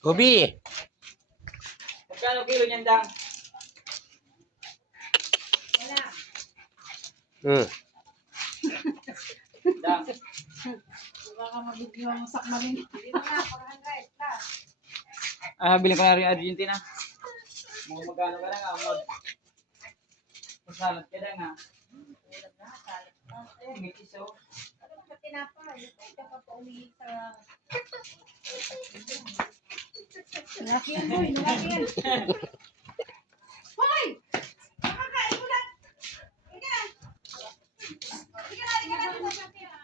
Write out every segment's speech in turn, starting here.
Gobi. Magkano kilo niyan, Dang? Dang. Baka mabigyan mo sakmalin. Bilhin ko na rin Argentina. Mga magkano ka lang, magsalat ka lang, ha? May kiso. Nalaki yan, boy. Nalaki yan. Hoy! Makakain mo lang.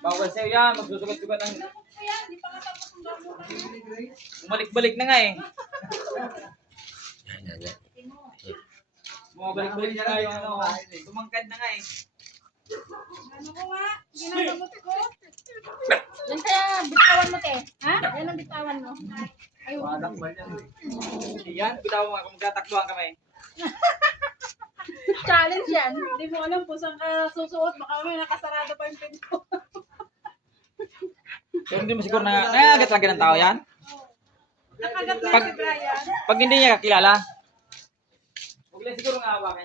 Bawal sa'yo yan, magsusugat-sugat ng... Hindi pa katapos ang damo na yan. Bumalik-balik na nga eh. Yan. Bumalik-balik na nga yung ano, tumangkad na nga eh. Ano ko nga? Ginagamot ko. Yan kaya bitawan mo, te. Ha? Yan ang bitawan mo. Ayun. Yan, bitaw mo, kung magtatakbuhan kami. Challenge yan. Hindi mo alam kung saan ka susuot. Baka may nakasarado pa yung pinto. Pero hindi mo siguro na nagagat lagi ng tao yan? Nakagat na Pag- si Brian. Pag hindi niya kakilala, huwag lang siguro nga hawakan.